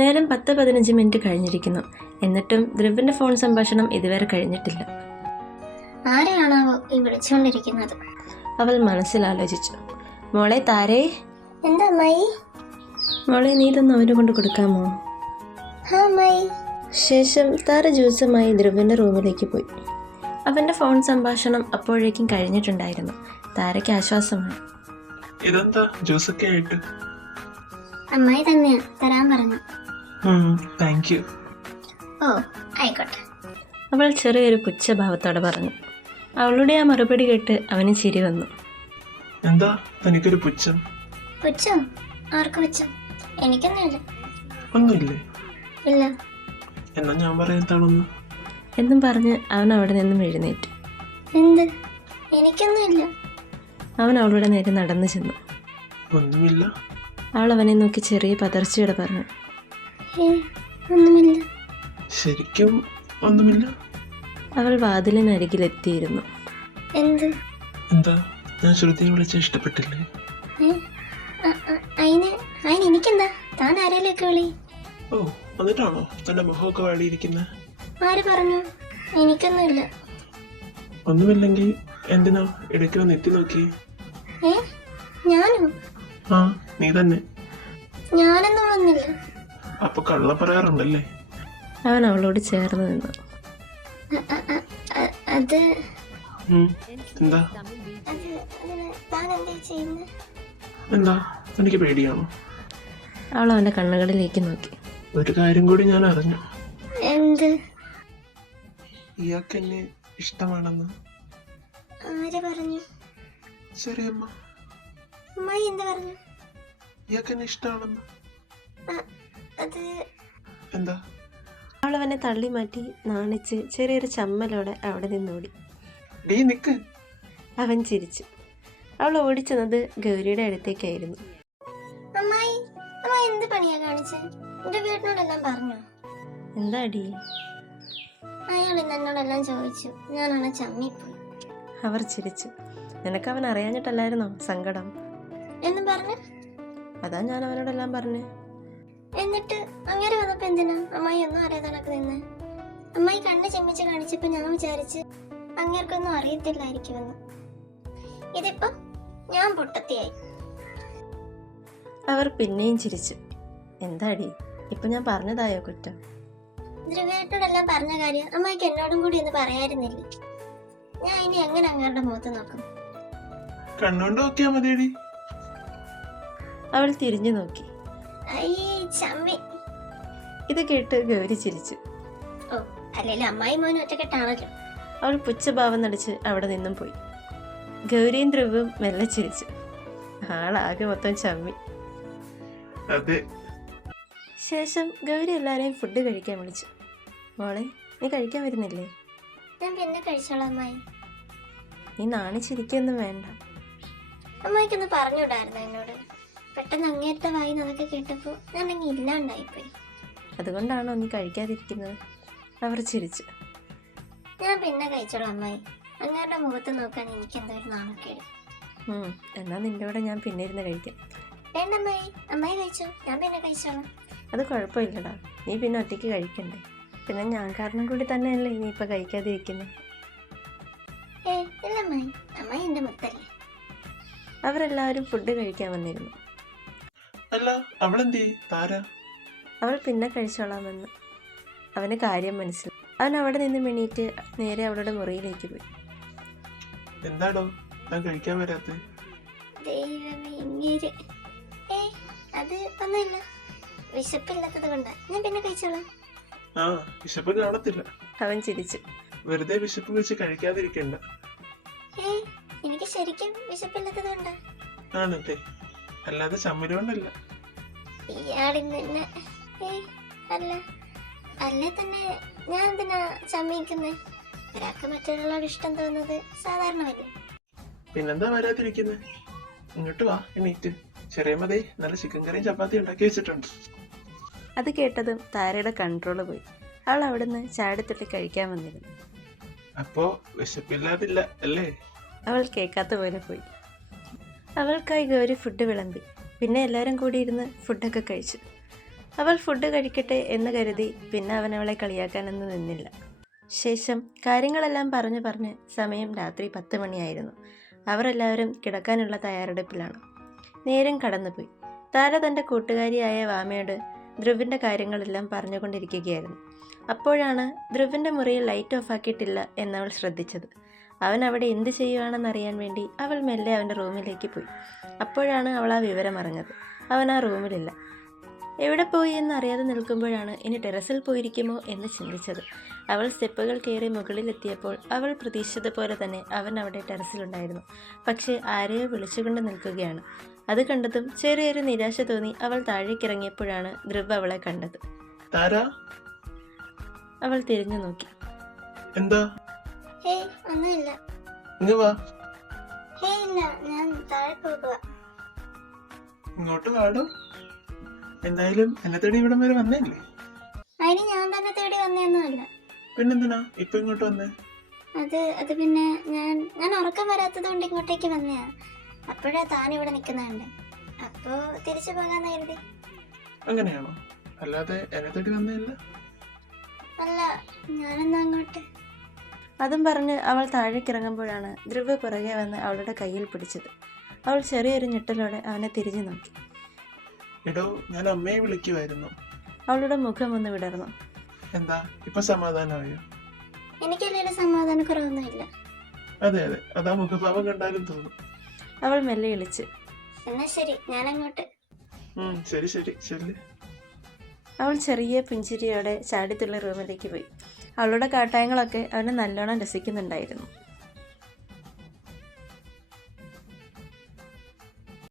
നേരം 10-15 മിനിറ്റ് കഴിഞ്ഞിരിക്കുന്നു. എന്നിട്ടും ധ്രുവിന്റെ ഫോൺ സംഭാഷണം ഇതുവരെ കഴിഞ്ഞിട്ടില്ല. ആരെയാണാവോ ഈ വിളിച്ചുകൊണ്ടിരിക്കുന്നത്? അവൾ മനസ്സിലാലോചിച്ചു. മോളെ താരേ. എന്താ അമ്മായി? മോളെ നീ ഇതൊന്ന് അവന് കൊണ്ട് കൊടുക്കാമോ? ഹാ അമ്മായി. ശേഷം താര ജ്യൂസുമായി ധ്രുവിന്റെ റൂമിലേക്ക് പോയി. അവന്റെ ഫോൺ സംഭാഷണം അപ്പോഴേക്കും കഴിഞ്ഞിട്ടുണ്ടായിരുന്നു. താരയ്ക്ക് ആശ്വാസമായി. ഇതെന്താ ജ്യൂസൊക്കെ ആയിട്ട്? അമ്മായി തന്നെയാ തരാൻ പറഞ്ഞു. Thank you. ഓ ആയിക്കോട്ടെ. അവൾ ചെറിയൊരു പുച്ഛഭാവത്തോടെ പറഞ്ഞു. അവളുടെ ആ മറുപടി കേട്ട് അവന് ചിരി വന്നു. എന്താ തനിക്കൊരു പുച്ഛം? പുച്ഛോ? ആർക്ക് പുച്ഛം? എനിക്കൊന്നുമില്ല. ഒന്നുമില്ലേ? ഇല്ല. എന്നാ ഞാൻ പറയത്താളൊന്ന് എന്നും പറഞ്ഞ് അവൻ അവിടെ നിന്നും എഴുന്നേറ്റു. എന്ത്? എനിക്കൊന്നുമില്ല. അവൻ അവളുടെ നേരെ നടന്നു ചെന്നു. ഒന്നുമില്ല. അവൾ അവനെ നോക്കി ചെറിയ പതർച്ചയോടെ പറഞ്ഞു. ഒന്നുമില്ല. ശരിക്കും ഒന്നുമില്ല? അവൾ വാതിലിനരികിലെത്തിയിരുന്നു. എന്ത്? എന്താ ഞാൻ ശ്രുതിയെ വിളിച്ച ഇഷ്ടപ്പെട്ടില്ലേ? അതിന് എനിക്കെന്താ? താൻ ആരെയൊക്കെ വിളി. ഓ എന്നിട്ടാണോ തന്റെ മുഖമൊക്കെ വാടിയിരിക്കുന്നത്? ആര് പറഞ്ഞു? എനിക്കൊന്നുമില്ല. ഒന്നുമില്ലെങ്കിൽ എന്തിനാ ഇടയ്ക്ക് വന്ന് എത്തി നോക്കി? ഞാനോ? ആ നീ തന്നെ. ഞാനൊന്നും വന്നില്ല. അപ്പൊ കള്ളം പറയാറുണ്ടല്ലേ? അവൻ അവളോട് ചേർന്ന് നിന്നു. അത് എന്താ? താൻ എന്താ ചെയ്യുന്നത്? എന്താ എനിക്ക് പേടിയാണോ? അവൾ അവന്റെ കണ്ണുകളിലേക്ക് നോക്കി. ഒരു കാര്യം കൂടി ഞാൻ അറിഞ്ഞു. എന്ത്? ഇയാൾക്ക് എന്നെ ഇഷ്ടമാണെന്ന്. ആര് പറഞ്ഞു? ചെറിയമ്മ. അമ്മായി എന്താ പറഞ്ഞു? ഇയാൾക്ക് എന്നെ ഇഷ്ടമാണെന്ന്. അത് എന്താ? അവൾ അവനെ തള്ളി മാറ്റി നാണിച്ച് ചെറിയൊരു ചമ്മലോടെ അവിടെ നിന്നോടി. ഡീ നിക്ക്. അവൻ ചിരിച്ചു. അവൾ ഓടിച്ചെന്നത് ഗൗരിയുടെ അടുത്തേക്കായിരുന്നു. അമ്മായി എന്ത് പണിയാ കാണിച്ചത്? എന്റെ വീട്ടിനോടെല്ലാം പറഞ്ഞോ? എന്താ അടി? അയാൾ ഇന്ന് എന്നോടെല്ലാം ചോദിച്ചു. ഞാനാണ് ചമ്മിപ്പോയി. അവർ ചിരിച്ചു. നിനക്ക് അവൻ അറിയാഞ്ഞിട്ടല്ലായിരുന്നോ സങ്കടം? എന്നും പറഞ്ഞു. അതാ ഞാൻ അവനോടെല്ലാം പറഞ്ഞേ. എന്നിട്ട് അങ്ങനെ വന്നപ്പോ എന്തിനാ അമ്മായി ഒന്നും അറിയാതെ നടക്ക് നിന്ന്? അമ്മായി കണ്ണ് ചെമ്മിച്ച് കാണിച്ചപ്പോ ഞാൻ വിചാരിച്ച് അങ്ങേർക്കൊന്നും അറിയത്തില്ലായിരിക്കുമെന്ന്. ഇതിപ്പോ ഞാൻ പൊട്ടത്തിയായി. അവർ പിന്നെയും ചിരിച്ചു. എന്താടി ഇപ്പൊ ഞാൻ പറഞ്ഞതായോ കുറ്റം? ധ്രുവേട്ടോടെല്ലാം പറഞ്ഞ കാര്യം അമ്മായിക്ക് എന്നോടും കൂടി ഒന്ന് പറയായിരുന്നില്ലേ? ഞാൻ ഇനി എങ്ങനെ അങ്ങേരുടെ മുഖത്ത് നോക്കും? കണ്ണുകൊണ്ട് നോക്കിയാ മതിയടി. അവൾ തിരിഞ്ഞു നോക്കി. ചമ്മി. ഇത് കേട്ട് ഗൗരി ചിരിച്ചു. ഓ അല്ലേലും അമ്മായി മോനും ഒറ്റക്കെട്ടാണല്ലോ. അവൾ പുച്ഛഭാവം നടിച്ച് അവിടെ നിന്നും പോയി. ഗൗരിയും ധ്രുവും മെല്ലെ ചിരിച്ചു. ആളാകെ മൊത്തം ചമ്മി. അതെ. ശേഷം ഗൗരി എല്ലാവരെയും ഫുഡ് കഴിക്കാൻ വിളിച്ചു. മോളെ നീ കഴിക്കാൻ വരുന്നില്ലേ? ഞാൻ പിന്നെ കഴിച്ചോളാം അമ്മായി. നീ നാണിച്ചിരിക്കൊന്നും വേണ്ട. അമ്മായിക്കൊന്ന് പറഞ്ഞുവിടായിരുന്നു എന്നോട്. പെട്ടെന്ന് അങ്ങേറ്റ വായി അതൊക്കെ കേട്ടപ്പോൾ ഞാൻ അങ്ങ് ഇല്ലാണ്ടായിപ്പോയി. അതുകൊണ്ടാണോ നീ കഴിക്കാതിരിക്കുന്നത്? അവർ ചിരിച്ചു. ഞാൻ പിന്നെ കഴിച്ചോളാം അമ്മായി. അങ്ങേരുടെ മുഖത്ത് നോക്കാൻ എനിക്ക് എന്തോ ഒരു നാണക്കേട്. എന്നാ നിന്റെ കൂടെ ഞാൻ പിന്നെ ഇരുന്ന് കഴിക്കാം. വേണ്ട അമ്മായി, അമ്മായി കഴിച്ചോ, ഞാൻ പിന്നെ കഴിച്ചോളാം. അത് കുഴപ്പമില്ലടാ, നീ പിന്നെ ഒറ്റയ്ക്ക് കഴിക്കണ്ടേ. പിന്നെ ഞാൻ കാരണം കൂടി തന്നെയല്ലേ നീ ഇപ്പൊ കഴിക്കാതിരിക്കുന്നത്. ഇല്ല അമ്മായി, അമ്മായി എന്റെ മുത്തല്ലേ. അവരെല്ലാവരും ഫുഡ് കഴിക്കാൻ വന്നിരുന്നു. അല്ല അവളെന്തേ താര? അവൾ പിന്നെ കഴിച്ചോളാമെന്ന്. അവന് കാര്യം മനസ്സിലായി. അവൻ അവിടെ നിന്ന് എണീറ്റ് നേരെ അവളുടെ മുറിയിലേക്ക് പോയി. എന്താടോ ഞാൻ കഴിക്കാൻ വരാത്ത? ദൈവമേ ഇങ്ങേര്. അത് ഒന്നുമില്ല, വിശപ്പില്ലാത്തത് കൊണ്ടാ. ഞാൻ പിന്നെ കഴിച്ചോളാം. ആ വിശപ്പ് കാണത്തില്ല. അവൻ ചിരിച്ചു. വെറുതെ വിശപ്പ് വെച്ച് കഴിക്കാതിരിക്കണ്ട. എനിക്ക് ശരിക്കും വിശപ്പില്ലാത്തത് കൊണ്ടാ. ആണല്ലേ? അല്ലാതെ ചമ്മലുകൊണ്ടല്ല. ഇയാളിന്ന് അല്ല അല്ലേ തന്നെ ഞാൻ എന്തിനാ ചമ്മിക്കുന്നേ? ഒരാൾക്ക് മറ്റൊരാളോട് ഇഷ്ടം തോന്നുന്നത് സാധാരണമല്ലേ? പിന്നെന്താ വരാതിരിക്കുന്നത്? ഇങ്ങോട്ട് വാ എണീറ്റ്. ചെറിയ മതി നല്ല ചിക്കൻ കറിയും ചപ്പാത്തി ഉണ്ടാക്കി വെച്ചിട്ടുണ്ട്. അത് കേട്ടതും താരയുടെ കൺട്രോള് പോയി. അവൾ അവിടുന്ന് ചാടിത്തുള്ളി കഴിക്കാൻ വന്നിരുന്നു. അപ്പോ വിശപ്പില്ലാതില്ല അല്ലേ? അവൾ കേൾക്കാത്ത പോലെ പോയി. അവൾക്കായി ഗൗരി ഫുഡ് വിളമ്പി. പിന്നെ എല്ലാവരും കൂടി ഇരുന്ന് ഫുഡൊക്കെ കഴിച്ചു. അവൾ ഫുഡ് കഴിക്കട്ടെ എന്ന് കരുതി പിന്നെ അവൻ അവളെ കളിയാക്കാനൊന്നും നിന്നില്ല. ശേഷം കാര്യങ്ങളെല്ലാം പറഞ്ഞ് സമയം രാത്രി 10 മണിയായിരുന്നു. അവരെല്ലാവരും കിടക്കാനുള്ള തയ്യാറെടുപ്പിലാണ്. നേരം കടന്നുപോയി. താര തൻ്റെ കൂട്ടുകാരിയായ വാമയോട് ധ്രുവിൻ്റെ കാര്യങ്ങളെല്ലാം പറഞ്ഞുകൊണ്ടിരിക്കുകയായിരുന്നു. അപ്പോഴാണ് ധ്രുവിൻ്റെ മുറിയിൽ ലൈറ്റ് ഓഫാക്കിയിട്ടില്ല എന്നവൾ ശ്രദ്ധിച്ചത്. അവൻ അവിടെ എന്ത് ചെയ്യുവാണെന്നറിയാൻ വേണ്ടി അവൾ മെല്ലെ അവൻ്റെ റൂമിലേക്ക് പോയി. അപ്പോഴാണ് അവൾ ആ വിവരം അറിഞ്ഞത്. അവൻ ആ റൂമിലില്ല. എവിടെ പോയി എന്നറിയാതെ നിൽക്കുമ്പോഴാണ് ഇനി ടെറസിൽ പോയിരിക്കുമോ എന്ന് ചിന്തിച്ചത്. അവൾ സ്റ്റെപ്പുകൾ കയറി മുകളിലെത്തിയപ്പോൾ അവൾ പ്രതീക്ഷിച്ചതുപോലെ തന്നെ അവൻ അവിടെ ടെറസിലുണ്ടായിരുന്നു. പക്ഷേ ആരെയോ വിളിച്ചുകൊണ്ട് നിൽക്കുകയാണ്. അത് കണ്ടതും ചെറിയൊരു നിരാശ തോന്നി അവൾ താഴേക്കിറങ്ങിയപ്പോഴാണ് ധ്രുവ് അവളെ കണ്ടത്. അവൾ തിരിഞ്ഞു നോക്കി. എന്താ? ഹേയ്, ഒന്നുമില്ല. ഹേയ്, ഇല്ല, ഞാൻ താഴെ പോകുക. ഇങ്ങോട്ട് വാടോ. എന്തായാലും എന്നെ തേടി ഇവിടം വരെ വന്നേല്ലേ? അതിന് ഞാൻ തന്നെ തേടി വന്നൊന്നുമല്ല. പിന്നെന്തിനാ ഇപ്പൊ ഇങ്ങോട്ട് വന്നേ? അത് പിന്നെ ഞാൻ ഉറക്കം വരാത്തത് കൊണ്ട് ഇങ്ങോട്ടേക്ക് വന്നയാ. അപ്പോഴാ താൻ ഇവിടെ നിൽക്കുന്നുണ്ട്. അപ്പോ തിരിച്ചു പോകാന്ന് കരുതി. അങ്ങനെയാണോ? അല്ലാതെ എന്നെ തേടി വന്നേല്ല? അല്ല, ഞാനെന്നാ അങ്ങോട്ട്. അതും പറഞ്ഞ് അവൾ താഴേക്കിറങ്ങുമ്പോഴാണ് ധ്രുവ് പുറകെ വന്ന് അവളുടെ കയ്യിൽ പിടിച്ചത്. അവൾ ചെറിയൊരു ഞെട്ടലോടെ അവനെ തിരിഞ്ഞു നോക്കി. എടോ, ഞാൻ അമ്മയെ വിളിക്കുമായിരുന്നു. അവളുടെ മുഖം ഒന്ന് വിടർന്നു. എന്താ ഇപ്പൊ സമാധാനമായോ? എനിക്കല്ലേ സമാധാനക്കുറവൊന്നുമില്ല. അതെ, അതാ മുഖഭാവം കണ്ടാലും തോന്നും. അവൾ മെല്ലെ ഇളിച്ച്. എന്നാ ശരി, ഞാൻ അങ്ങോട്ട്. ശരി ശരി. അവൾ ചെറിയ പുഞ്ചിരിയോടെ ചാടിത്തുള്ള റൂമിലേക്ക് പോയി. അവളുടെ കാട്ടായങ്ങളൊക്കെ അവനെ നല്ലോണം രസിക്കുന്നുണ്ടായിരുന്നു.